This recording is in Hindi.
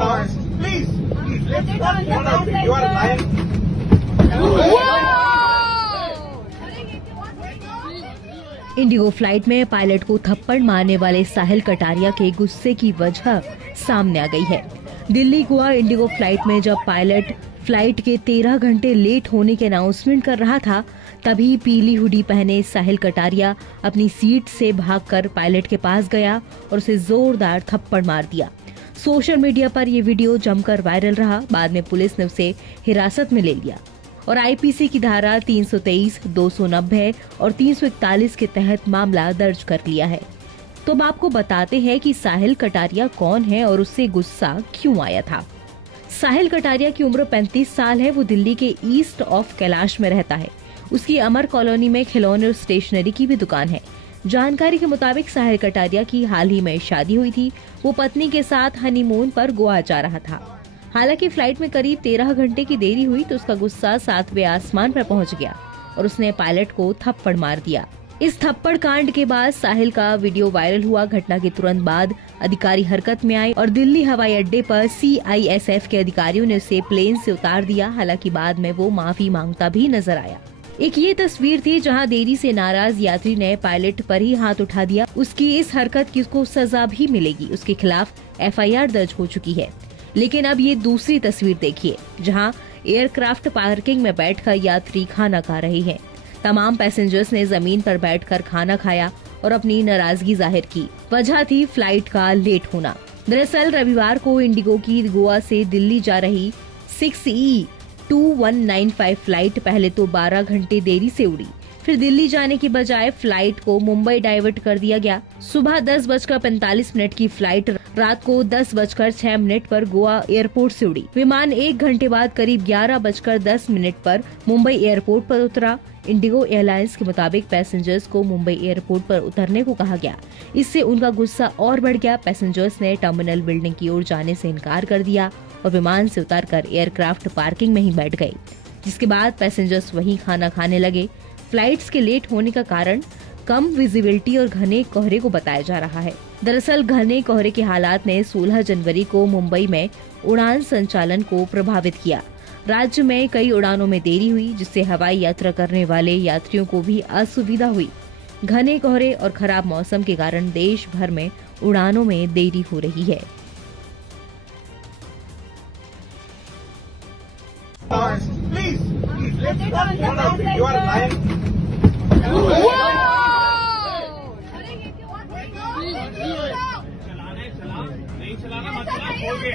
Please, let's not get out. You are lying. Indigo flight में पायलट को थप्पड़ मारने वाले साहिल कटारिया के गुस्से की वजह सामने आ गई है। दिल्ली गोवा इंडिगो फ्लाइट में जब पायलट फ्लाइट के 13 घंटे लेट होने के अनाउंसमेंट कर रहा था, तभी पीली हुडी पहने साहिल कटारिया अपनी सीट से भागकर पायलट के पास गया और उसे जोरदार थप्पड़ मार दिया। सोशल मीडिया पर यह वीडियो जमकर वायरल रहा। बाद में पुलिस ने उसे हिरासत में ले लिया और आईपीसी की धारा 323, 290 और 341 के तहत मामला दर्ज कर लिया है। तो अब आपको बताते हैं कि साहिल कटारिया कौन है और उससे गुस्सा क्यों आया था। साहिल कटारिया की उम्र 35 साल है। वो दिल्ली के ईस्ट ऑफ कैलाश में रहता है। उसकी अमर कॉलोनी में खिलौने और स्टेशनरी की भी दुकान है। जानकारी के मुताबिक साहिल कटारिया की हाल ही में शादी हुई थी। वो पत्नी के साथ हनीमून पर गोवा जा रहा था। हालांकि फ्लाइट में करीब 13 घंटे की देरी हुई तो उसका गुस्सा 7वें आसमान पर पहुंच गया और उसने पायलट को थप्पड़ मार दिया। इस थप्पड़ कांड के बाद साहिल का वीडियो वायरल हुआ। घटना के तुरंत बाद अधिकारी हरकत में आए और दिल्ली हवाई अड्डे पर CISF के अधिकारियों ने उसे प्लेन से उतार दिया। हालांकि बाद में वो माफी मांगता भी नजर आया। एक ये तस्वीर थी जहां देरी से नाराज यात्री ने पायलट पर ही हाथ उठा दिया। उसकी इस हरकत की उसको सजा भी मिलेगी। उसके खिलाफ FIR दर्ज हो चुकी है। लेकिन अब ये दूसरी तस्वीर देखिए जहां एयरक्राफ्ट पार्किंग में बैठकर यात्री खाना खा रहे हैं। तमाम पैसेंजर्स ने जमीन पर बैठकर खाना खाया और अपनी नाराजगी जाहिर की। वजह थी फ्लाइट का लेट होना। दरअसल रविवार को इंडिगो की गोवा से दिल्ली जा रही 6E2195 फ्लाइट पहले तो 12 घंटे देरी से उड़ी। फिर दिल्ली जाने की बजाय फ्लाइट को मुंबई डाइवर्ट कर दिया गया। सुबह 10:45 की फ्लाइट रात को 10:06 पर गोवा एयरपोर्ट से उड़ी। विमान 1 घंटे बाद करीब 11:10 पर मुंबई एयरपोर्ट पर उतरा। इंडिगो एयरलाइंस के मुताबिक पैसेंजर्स को मुंबई एयरपोर्ट पर उतरने को कहा गया। इससे उनका गुस्सा और बढ़ गया। पैसेंजर्स ने टर्मिनल बिल्डिंग की ओर जाने से इनकार कर दिया और विमान से उतरकर एयरक्राफ्ट पार्किंग में ही बैठ गए, जिसके बाद पैसेंजर्स वहीं खाना खाने लगे। फ्लाइट्स के लेट होने का कारण कम विजिबिलिटी और घने कोहरे को बताया जा रहा है। दरअसल घने कोहरे के हालात ने 16 जनवरी को मुंबई में उड़ान संचालन को प्रभावित किया। राज्य में कई उड़ानों में देरी हुई, जिससे हवाई यात्रा करने वाले यात्रियों को भी असुविधा हुई। घने कोहरे और खराब मौसम के कारण देश भर में उड़ानों में देरी हो रही है। Please, let's not get out. You are lying. नहीं चलाना मत चला, बोल के